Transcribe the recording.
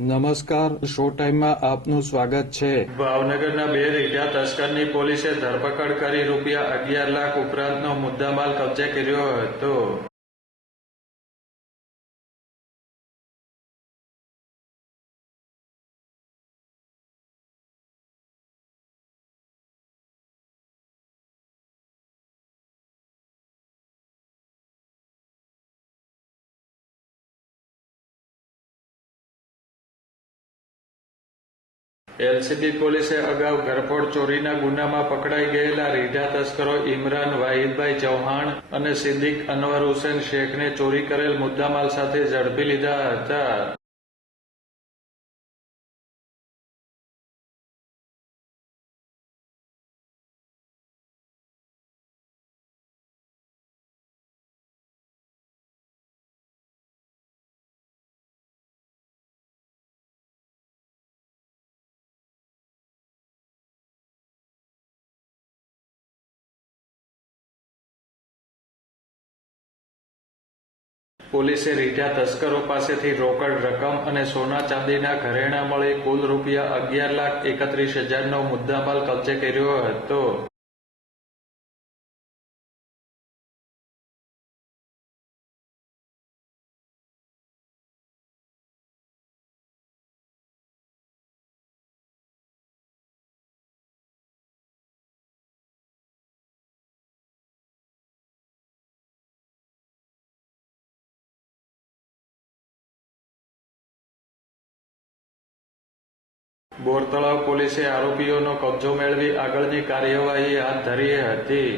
નમસ્કાર, શો ટાઈમમાં આપનું સ્વાગત છે। ભાવનગરના 2 રીઢા તસ્કરની પોલીસે ધરપકડ કરી રૂપિયા 11 લાખ ઉપરાંતનો મુદ્દામાલ કબજે કર્યો હતો। એલસીબી પોલીસે અગાઉ ઘરફોડ ચોરીના ગુનામાં પકડાઈ ગયેલા રીઢા તસ્કરો ઇમરાન વાહિદભાઈ ચૌહાણ અને સિદ્દીક અનવર હુસેન શેખને ચોરી કરેલ મુદ્દામાલ સાથે ઝડપી લીધા હતા। પોલીસે રીઢા તસ્કરો પાસેથી રોકડ રકમ અને સોના ચાંદીના ઘરેણાં મળી કુલ રૂપિયા 11,31,000નો મુદ્દામાલ કબજે કર્યો હતો। બોરતળાવ પોલીસે આરોપીઓનો કબજો મેળવી આગળની કાર્યવાહી હાથ ધરી હતી।